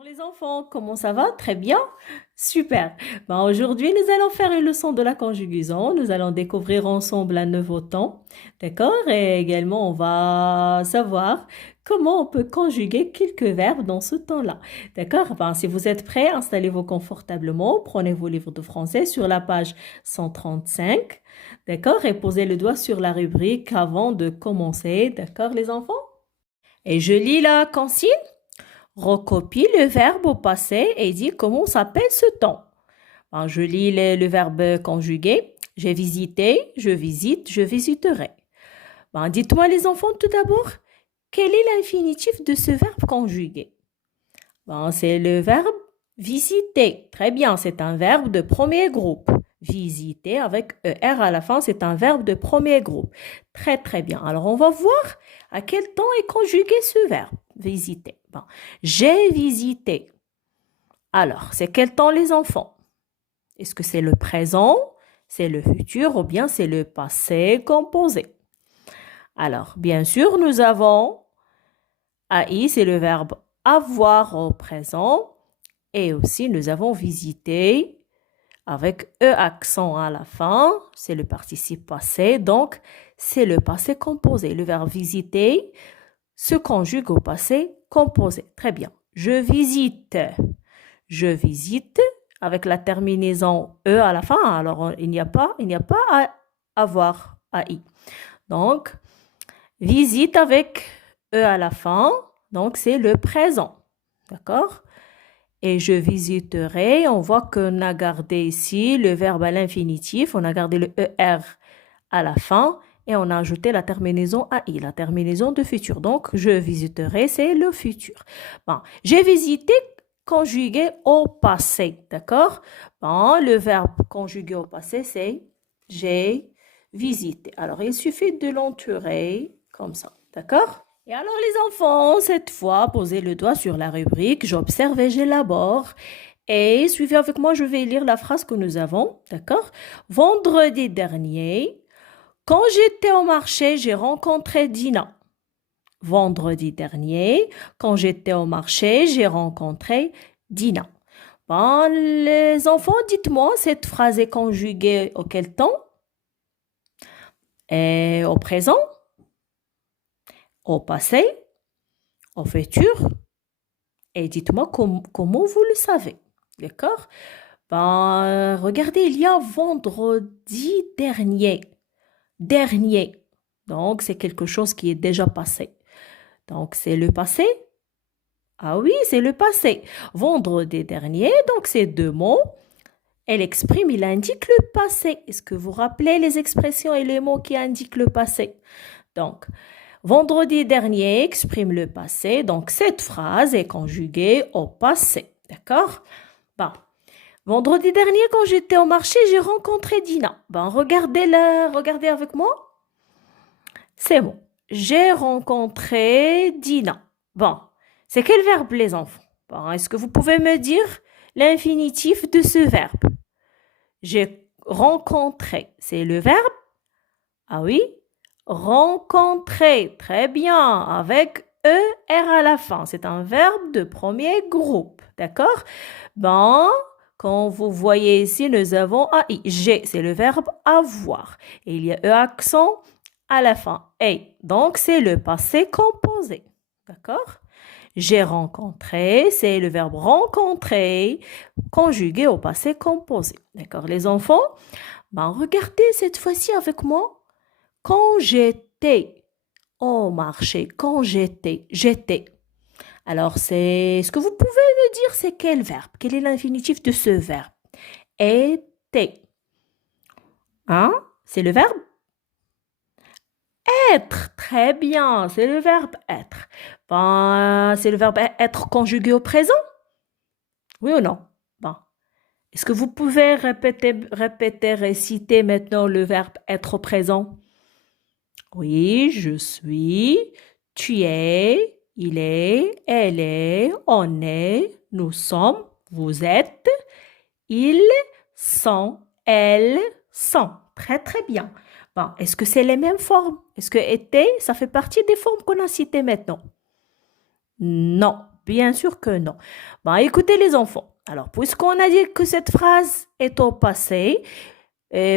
Bonjour les enfants, comment ça va? Très bien? Super. Aujourd'hui, nous allons faire une leçon de la conjugaison. Nous allons découvrir ensemble un nouveau temps. D'accord? Et également, on va savoir comment on peut conjuguer quelques verbes dans ce temps-là. D'accord? Si vous êtes prêts, installez-vous confortablement. Prenez vos livres de français sur la page 135. D'accord? Et posez le doigt sur la rubrique avant de commencer. D'accord, les enfants? Et je lis la consigne. Recopie le verbe au passé et dis comment s'appelle ce temps. Je lis le verbe conjugué. J'ai visité, je visite, je visiterai. Dites-moi les enfants tout d'abord, quel est l'infinitif de ce verbe conjugué? C'est le verbe visiter. Très bien, c'est un verbe de premier groupe. Visiter avec ER à la fin, c'est un verbe de premier groupe. Très très bien. Alors on va voir à quel temps est conjugué ce verbe, visiter. J'ai visité. Alors, c'est quel temps les enfants? Est-ce que c'est le présent, c'est le futur ou bien c'est le passé composé? Alors, bien sûr, nous avons AI, c'est le verbe avoir au présent. Et aussi, nous avons visité avec E accent à la fin. C'est le participe passé, donc c'est le passé composé. Le verbe visiter se conjugue au passé composé. Très bien. Je visite. Je visite avec la terminaison E à la fin. Alors, il n'y a pas à avoir AI. Donc, visite avec E à la fin. Donc, c'est le présent. D'accord? Et je visiterai. On voit qu'on a gardé ici le verbe à l'infinitif. On a gardé le ER à la fin. Et on a ajouté la terminaison AI, la terminaison de futur. Donc, je visiterai, c'est le futur. J'ai visité conjugué au passé, d'accord? Le verbe conjugué au passé, c'est j'ai visité. Alors, il suffit de l'entourer comme ça, d'accord? Et alors, les enfants, cette fois, posez le doigt sur la rubrique j'observe et j'élabore. Et suivez avec moi, je vais lire la phrase que nous avons, d'accord? Vendredi dernier, quand j'étais au marché, j'ai rencontré Dina. Vendredi dernier, quand j'étais au marché, j'ai rencontré Dina. Les enfants, dites-moi, cette phrase est conjuguée auquel temps? Et au présent, au passé, au futur. Et dites-moi comment vous le savez. D'accord? Regardez, il y a vendredi dernier. Dernier. Donc, c'est quelque chose qui est déjà passé. Donc, c'est le passé. Ah oui, c'est le passé. Vendredi dernier, donc c'est deux mots. Elle exprime, il indique le passé. Est-ce que vous rappelez les expressions et les mots qui indiquent le passé? Donc, vendredi dernier exprime le passé. Donc, cette phrase est conjuguée au passé. D'accord? Vendredi dernier, quand j'étais au marché, j'ai rencontré Dina. Regardez avec moi. C'est bon. J'ai rencontré Dina. C'est quel verbe, les enfants? Est-ce que vous pouvez me dire l'infinitif de ce verbe? J'ai rencontré. C'est le verbe? Ah oui? Rencontrer. Très bien. Avec ER à la fin. C'est un verbe de premier groupe. D'accord? Quand vous voyez ici, nous avons AI. J'ai, c'est le verbe avoir. Et il y a E accent à la fin. Et donc, c'est le passé composé. D'accord? J'ai rencontré, c'est le verbe rencontrer, conjugué au passé composé. D'accord, les enfants? Regardez cette fois-ci avec moi. Quand j'étais au marché, quand j'étais. Alors, est-ce que vous pouvez me dire c'est quel verbe? Quel est l'infinitif de ce verbe? Était. Hein? C'est le verbe être. Très bien, c'est le verbe être. C'est le verbe être conjugué au présent? Oui ou non? Bon. Est-ce que vous pouvez répéter, réciter maintenant le verbe être au présent? Oui, je suis, tu es, il est, elle est, on est, nous sommes, vous êtes, ils sont, elles sont. Très, très bien. Est-ce que c'est les mêmes formes? Est-ce que était, ça fait partie des formes qu'on a citées maintenant? Non, Bien sûr que non. Bon, écoutez les enfants. Alors, puisqu'on a dit que cette phrase est au passé,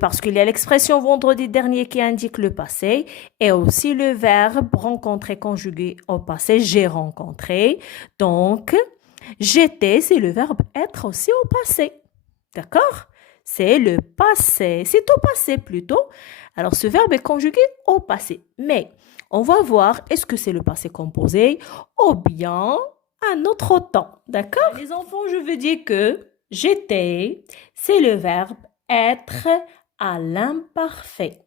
parce qu'il y a l'expression vendredi dernier qui indique le passé, et aussi le verbe rencontrer conjugué au passé, j'ai rencontré. Donc, j'étais, c'est le verbe être aussi au passé. D'accord? C'est le passé. C'est au passé plutôt. Alors, ce verbe est conjugué au passé. Mais, on va voir, est-ce que c'est le passé composé ou bien un autre temps. D'accord? Les enfants, je veux dire que j'étais, c'est le verbe être à l'imparfait.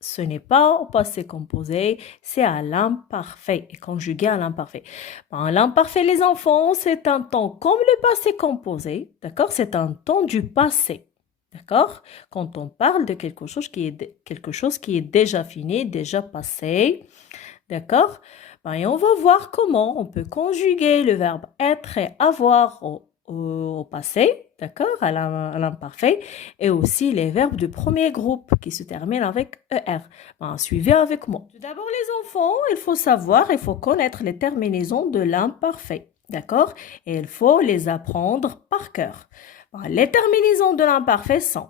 Ce n'est pas au passé composé, c'est à l'imparfait et conjugué à l'imparfait. Bon, l'imparfait, les enfants, c'est un temps comme le passé composé, d'accord? C'est un temps du passé, d'accord? Quand on parle de quelque chose qui est déjà fini, déjà passé, d'accord? Ben, et on va voir comment on peut conjuguer le verbe être et avoir au passé, d'accord, à l'imparfait, et aussi les verbes du premier groupe qui se terminent avec ER. Ben, suivez avec moi. Tout d'abord, les enfants, il faut savoir, il faut connaître les terminaisons de l'imparfait, d'accord? Et il faut les apprendre par cœur. Ben, les terminaisons de l'imparfait sont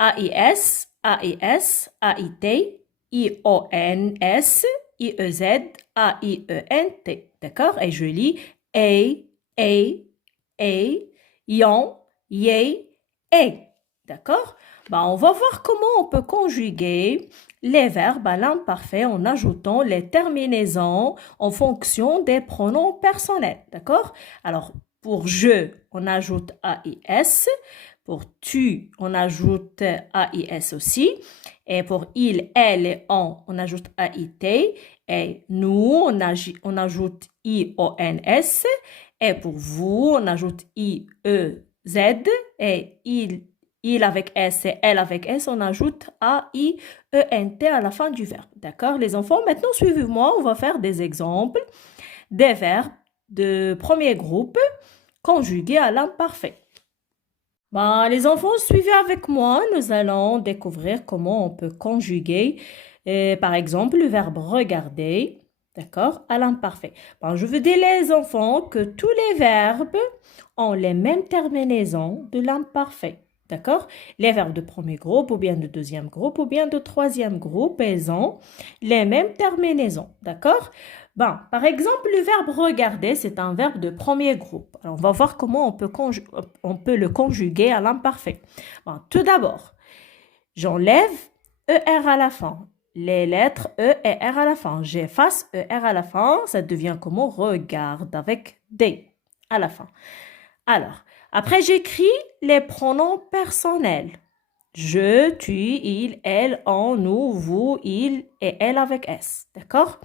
AIS, AIS, AIT, IONS, IEZ, AIENT. D'accord? Et je lis a, yon, yé, et. D'accord? Ben, on va voir comment on peut conjuguer les verbes à l'imparfait en ajoutant les terminaisons en fonction des pronoms personnels. D'accord? Alors, pour je, on ajoute AIS. Pour tu, on ajoute AIS aussi. Et pour il, elle et on ajoute AIT. Et nous, on ajoute IONS. Et pour vous, on ajoute IEZ. Et il avec S et elle avec S, on ajoute AIENT à la fin du verbe. D'accord, les enfants? Maintenant, suivez-moi, on va faire des exemples des verbes de premier groupe conjugués à l'imparfait. Ben, les enfants, suivez avec moi. Nous allons découvrir comment on peut conjuguer, par exemple, le verbe regarder, d'accord, à l'imparfait. Ben, je veux dire, les enfants, que tous les verbes ont les mêmes terminaisons de l'imparfait. D'accord? Les verbes de premier groupe ou bien de deuxième groupe ou bien de troisième groupe, ils ont les mêmes terminaisons. D'accord? Bon, par exemple, le verbe regarder, c'est un verbe de premier groupe. Alors, on va voir comment on peut le conjuguer à l'imparfait. Bon, tout d'abord, j'enlève ER à la fin. Les lettres E et R à la fin. J'efface ER à la fin. Ça devient comment? Regarde avec D à la fin. Alors, après, j'écris les pronoms personnels. Je, tu, il, elle, on, nous, vous, il et elle avec S. D'accord?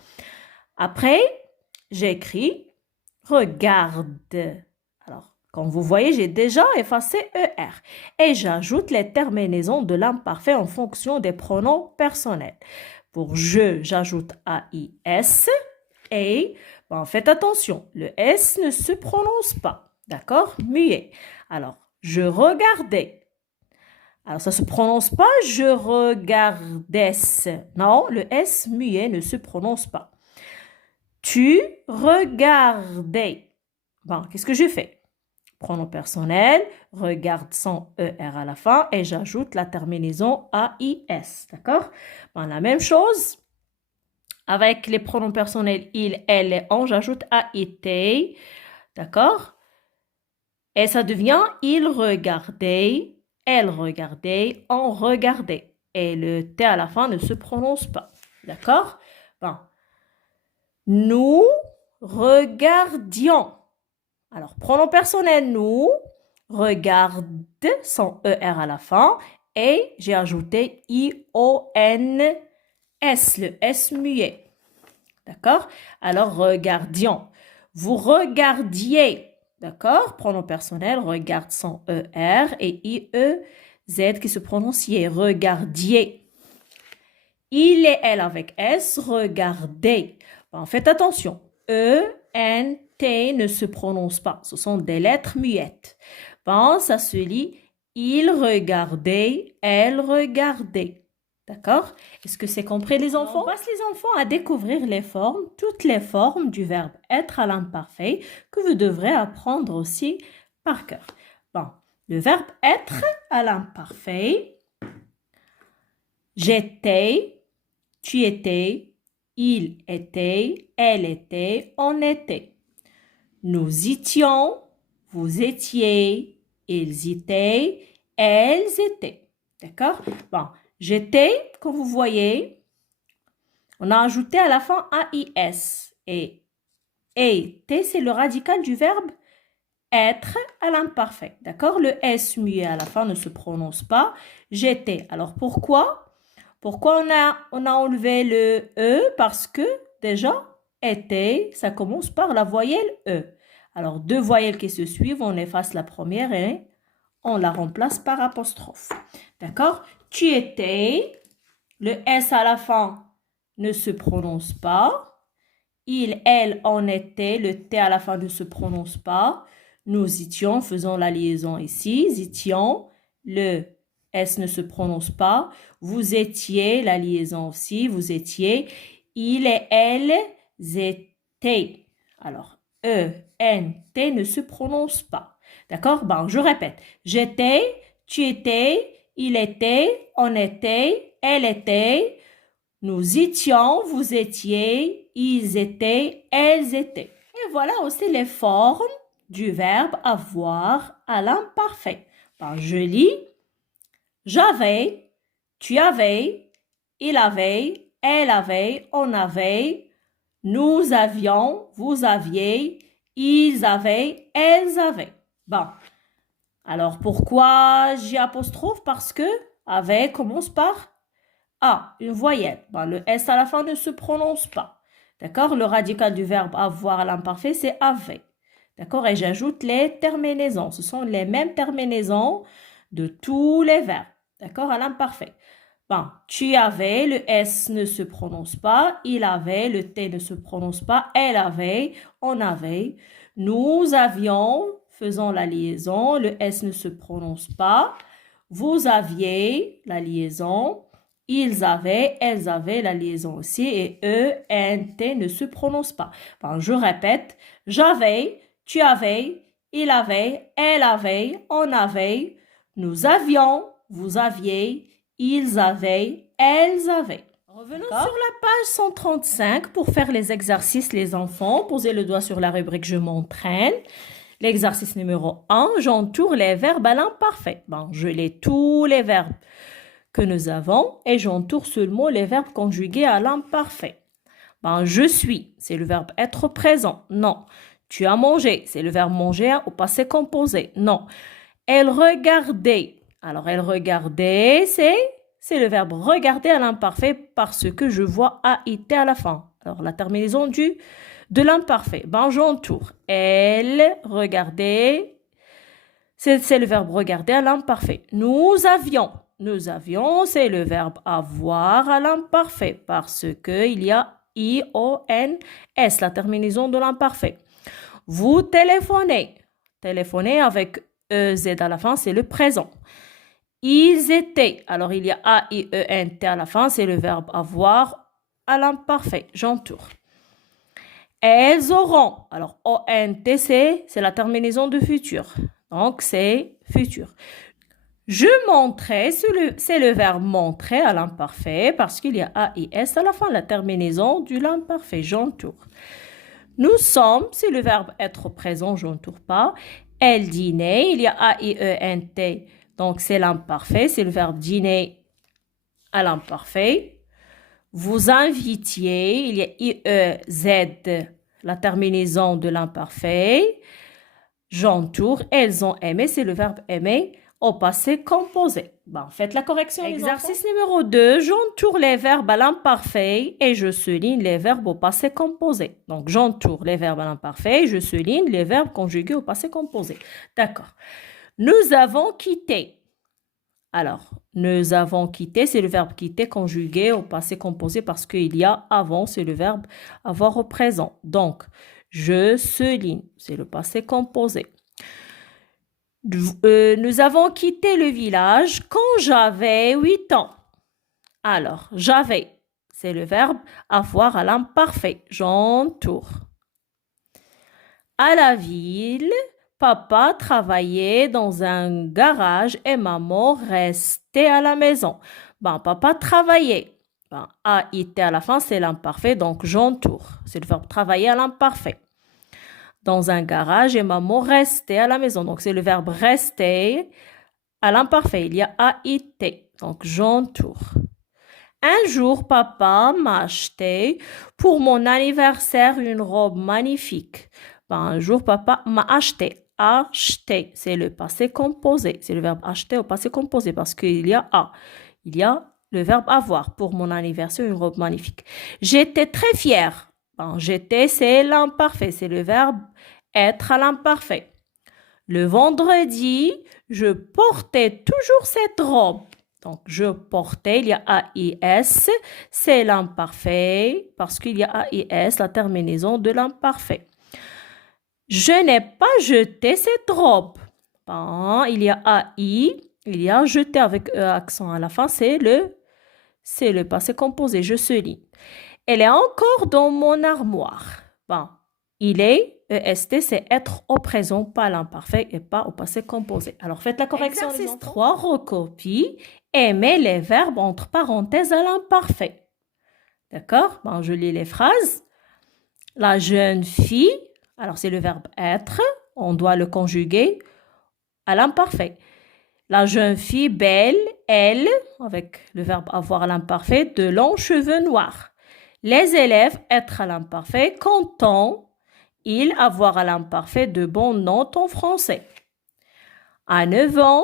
Après, j'écris regarde. Alors, comme vous voyez, j'ai déjà effacé ER. Et j'ajoute les terminaisons de l'imparfait en fonction des pronoms personnels. Pour je, j'ajoute AIS. Et, bon, faites attention, le S ne se prononce pas. D'accord? Muet. Alors, je regardais. Alors, ça ne se prononce pas je regardais. Non, le S muet ne se prononce pas. Tu regardais. Bon, qu'est-ce que je fais? Pronom personnel, regarde sans ER à la fin et j'ajoute la terminaison AIS. D'accord? Bon, la même chose. Avec les pronoms personnels il, elle et on, j'ajoute AIT. D'accord? Et ça devient il regardait, elle regardait, on regardait. Et le T à la fin ne se prononce pas. D'accord? Bon. Nous regardions. Alors, pronom personnel nous, regarde sans ER à la fin. Et j'ai ajouté IONS, le S muet. D'accord? Alors, regardions. Vous regardiez. D'accord? Pronom personnel, regarde sans ER et IEZ qui se prononciait. Regardiez. Il et elle avec S, regardez. Bon, faites attention. E, N, T ne se prononcent pas. Ce sont des lettres muettes. Bon, ça se lit il regardait, elle regardait. D'accord? Est-ce que c'est compris les enfants? On passe les enfants à découvrir les formes, toutes les formes du verbe être à l'imparfait que vous devrez apprendre aussi par cœur. Bon, le verbe être à l'imparfait, j'étais, tu étais, il était, elle était, on était. Nous étions, vous étiez, ils étaient, elles étaient. D'accord? Bon, j'étais, comme vous voyez, on a ajouté à la fin AIS. Et T, c'est le radical du verbe être à l'imparfait. D'accord? Le S muet à la fin ne se prononce pas. J'étais. Alors pourquoi? Pourquoi on a enlevé le E? Parce que déjà, était, ça commence par la voyelle E. Alors, deux voyelles qui se suivent, on efface la première et on la remplace par apostrophe. D'accord? Tu étais, le S à la fin ne se prononce pas. Il, elle, en était, le T à la fin ne se prononce pas. Nous étions, faisons la liaison ici, étions, le S ne se prononce pas. Vous étiez, la liaison aussi, vous étiez. Il et elles étaient. Alors, E, N, T ne se prononce pas. D'accord? Bon, je répète. J'étais, tu étais, il était, on était, elle était. Nous étions, vous étiez, ils étaient, elles étaient. Et voilà aussi les formes du verbe avoir à l'imparfait. Ben, je lis, j'avais, tu avais, il avait, elle avait, on avait, nous avions, vous aviez, ils avaient, elles avaient. Bon, alors pourquoi j'ai apostrophe? Parce que avait commence par A, une voyelle. Bon, le S à la fin ne se prononce pas. D'accord? Le radical du verbe avoir à l'imparfait, c'est avait. D'accord? Et j'ajoute les terminaisons. Ce sont les mêmes terminaisons de tous les verbes. D'accord? À l'imparfait. Bon, tu avais, le S ne se prononce pas. Il avait, le T ne se prononce pas. Elle avait, on avait. Nous avions, faisons la liaison. Le S ne se prononce pas. Vous aviez, la liaison. Ils avaient, elles avaient, la liaison aussi. Et E, N, T ne se prononce pas. Bon, je répète. J'avais, tu avais, il avait, elle avait, on avait. Nous avions, vous aviez, ils avaient, elles avaient. Revenons sur la page 135 pour faire les exercices, les enfants. Posez le doigt sur la rubrique « Je m'entraîne ». L'exercice numéro 1, j'entoure les verbes à l'imparfait. Bon, je lis tous les verbes que nous avons et j'entoure seulement les verbes conjugués à l'imparfait. Ben, je suis, c'est le verbe être présent. Non. Tu as mangé, c'est le verbe manger au passé composé. Non. Elle regardait. Alors, elle regardait, c'est le verbe regarder à l'imparfait parce que je vois AIT à la fin. Alors, la terminaison de l'imparfait. Ben, j'entoure. Elle regardait, c'est le verbe regarder à l'imparfait. Nous avions, c'est le verbe avoir à l'imparfait parce qu'il y a I-O-N-S, la terminaison de l'imparfait. Vous téléphonez. Téléphoner avec E-Z à la fin, c'est le présent. Ils étaient. Alors, il y a A-I-E-N-T à la fin, c'est le verbe avoir à l'imparfait. J'entoure. Elles auront. Alors, O-N-T, c'est la terminaison de futur. Donc, c'est futur. Je montrais, c'est le verbe montrer à l'imparfait parce qu'il y a A-I-S à la fin, la terminaison de l'imparfait. J'entoure. Nous sommes, c'est le verbe être présent, je n'entoure pas. Elle dînait, il y a A-I-E-N-T, donc c'est l'imparfait, c'est le verbe dîner à l'imparfait. Vous invitiez, il y a I-E-Z, la terminaison de l'imparfait. J'entoure, elles ont aimé, c'est le verbe aimer au passé composé. Bon, faites la correction. Exercice numéro 2, j'entoure les verbes à l'imparfait et je souligne les verbes au passé composé. Donc, j'entoure les verbes à l'imparfait et je souligne les verbes conjugués au passé composé. D'accord. Nous avons quitté. Alors, nous avons quitté, c'est le verbe quitter conjugué au passé composé parce qu'il y a avant, c'est le verbe avoir au présent. Donc, je souligne, c'est le passé composé. Nous avons quitté le village quand j'avais 8 ans. Alors, j'avais, c'est le verbe avoir à l'imparfait. J'entoure. À la ville, papa travaillait dans un garage et maman restait à la maison. Ben, papa travaillait. Ben, a été à la fin, c'est l'imparfait, donc j'entoure. C'est le verbe travailler à l'imparfait. Dans un garage et maman restait à la maison. Donc, c'est le verbe rester à l'imparfait. Il y a a été. Donc, j'entoure. Un jour, papa m'a acheté pour mon anniversaire une robe magnifique. Ben, un jour, papa m'a acheté. Acheter, c'est le passé composé. C'est le verbe acheter au passé composé parce qu'il y a a. Il y a le verbe avoir pour mon anniversaire, une robe magnifique. J'étais très fière. Ben, j'étais, c'est l'imparfait. C'est le verbe être à l'imparfait. Le vendredi, je portais toujours cette robe. Donc, je portais, il y a AIS, c'est l'imparfait parce qu'il y a AIS, la terminaison de l'imparfait. Je n'ai pas jeté cette robe. Bon, il y a AI, il y a jeté avec accent à la fin, c'est le passé composé, je se lis. Elle est encore dans mon armoire. Bon, il est, EST, c'est être au présent, pas l'imparfait et pas au passé composé. Alors, faites la correction. Exercice 3, recopie et mets les verbes entre parenthèses à l'imparfait. D'accord? Bon, je lis les phrases. La jeune fille, alors c'est le verbe être, on doit le conjuguer à l'imparfait. La jeune fille belle, elle, avec le verbe avoir à l'imparfait, de longs cheveux noirs. Les élèves, être à l'imparfait, content, il, avoir à l'imparfait, de bonnes notes en français. À 9 ans,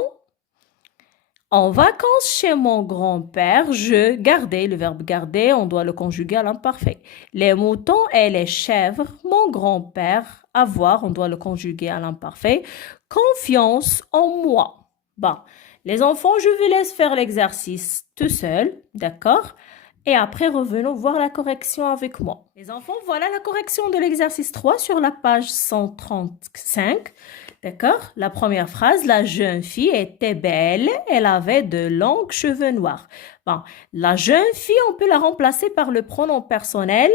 en vacances chez mon grand-père, je gardais, le verbe garder, on doit le conjuguer à l'imparfait. Les moutons et les chèvres, mon grand-père, avoir, on doit le conjuguer à l'imparfait. Confiance en moi. Bon, les enfants, je vous laisse faire l'exercice tout seul, d'accord? Et après, revenons voir la correction avec moi. Les enfants, voilà la correction de l'exercice 3 sur la page 135. D'accord? La première phrase, la jeune fille était belle, elle avait de longs cheveux noirs. Bon, la jeune fille, on peut la remplacer par le pronom personnel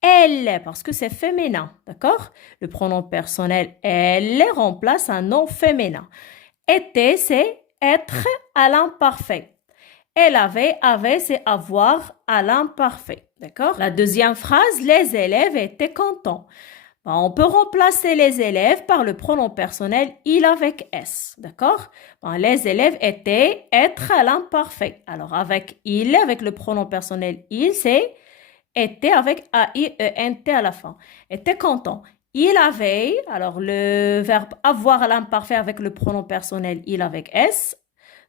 elle, parce que c'est féminin. D'accord? Le pronom personnel elle remplace un nom féminin. Était, c'est être à l'imparfait. Elle avait, c'est avoir à l'imparfait. D'accord? La deuxième phrase, les élèves étaient contents. Ben, on peut remplacer les élèves par le pronom personnel il avec s. D'accord? Ben, les élèves étaient être à l'imparfait. Alors, avec il, avec le pronom personnel il, c'est était avec A-I-E-N-T à la fin. Était content. Il avait, alors le verbe avoir à l'imparfait avec le pronom personnel il avec s.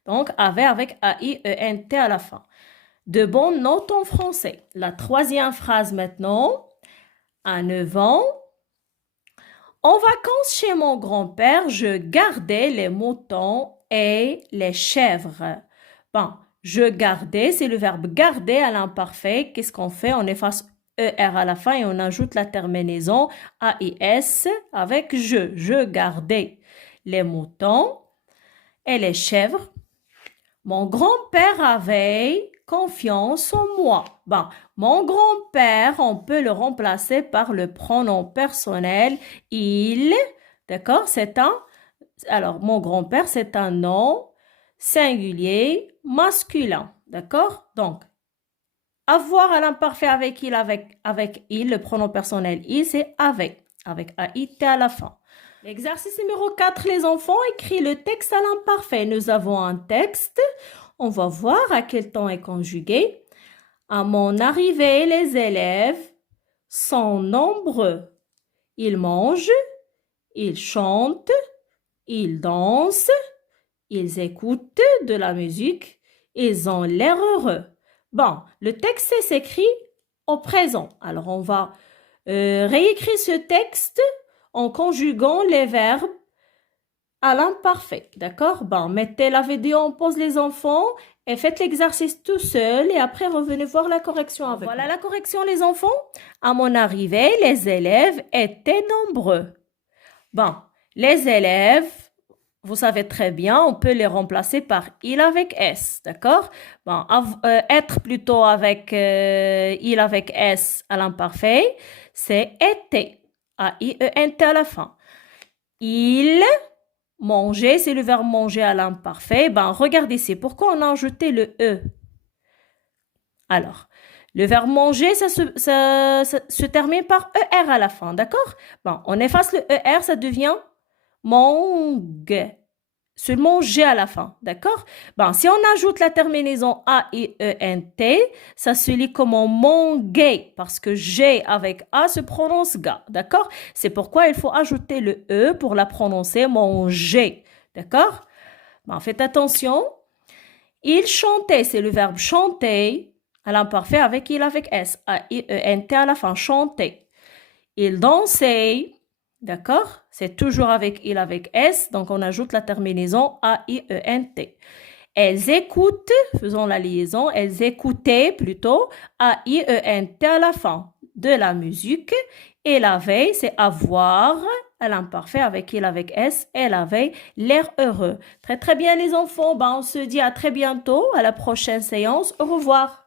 Donc, avait avec A-I-E-N-T à la fin. De bonnes notes en français. La troisième phrase maintenant. À 9 ans. En vacances chez mon grand-père, je gardais les moutons et les chèvres. Bon, je gardais, c'est le verbe garder à l'imparfait. Qu'est-ce qu'on fait? On efface ER à la fin et on ajoute la terminaison AIS avec je. Je gardais les moutons et les chèvres. Mon grand-père avait confiance en moi. Bon, mon grand-père, on peut le remplacer par le pronom personnel il. D'accord? Alors, mon grand-père, c'est un nom singulier masculin. D'accord? Donc, avoir à l'imparfait avec il, le pronom personnel il, c'est avec AIT à la fin. L'exercice numéro 4, les enfants, écrit le texte à l'imparfait. Nous avons un texte. On va voir à quel temps est conjugué. À mon arrivée, les élèves sont nombreux. Ils mangent, ils chantent, ils dansent, ils écoutent de la musique, ils ont l'air heureux. Bon, le texte s'écrit au présent. Alors, on va réécrire ce texte en conjuguant les verbes à l'imparfait. D'accord? Bon, mettez la vidéo en pause les enfants et faites l'exercice tout seul et après revenez voir la correction avec moi. Voilà la correction les enfants. À mon arrivée, les élèves étaient nombreux. Bon, les élèves, vous savez très bien, on peut les remplacer par il avec S, d'accord? Bon, être plutôt avec il avec S à l'imparfait, c'est était, A-I-E-N-T à la fin. Il mangeait, c'est le verbe manger à l'imparfait. Ben, regardez ici, pourquoi on a ajouté le E? Alors, le verbe manger, ça se termine par ER à la fin, d'accord? Bon, on efface le ER, ça devient mangue. Seulement G à la fin, d'accord? Bon, si on ajoute la terminaison A-I-E-N-T, ça se lit comme mangue, parce que G avec A se prononce ga, d'accord? C'est pourquoi il faut ajouter le E pour la prononcer manger, d'accord? Bon, faites attention. Il chantait, c'est le verbe chanter à l'imparfait avec il avec S, A-I-E-N-T à la fin, chanter. Il dansait, d'accord? C'est toujours avec il avec S, donc on ajoute la terminaison A-I-E-N-T. Elles écoutent, faisons la liaison, elles écoutaient plutôt A-I-E-N-T à la fin de la musique. Et la veille, c'est avoir à l'imparfait avec il avec S et la veille, l'air heureux. Très très bien les enfants, ben, on se dit à très bientôt, à la prochaine séance. Au revoir.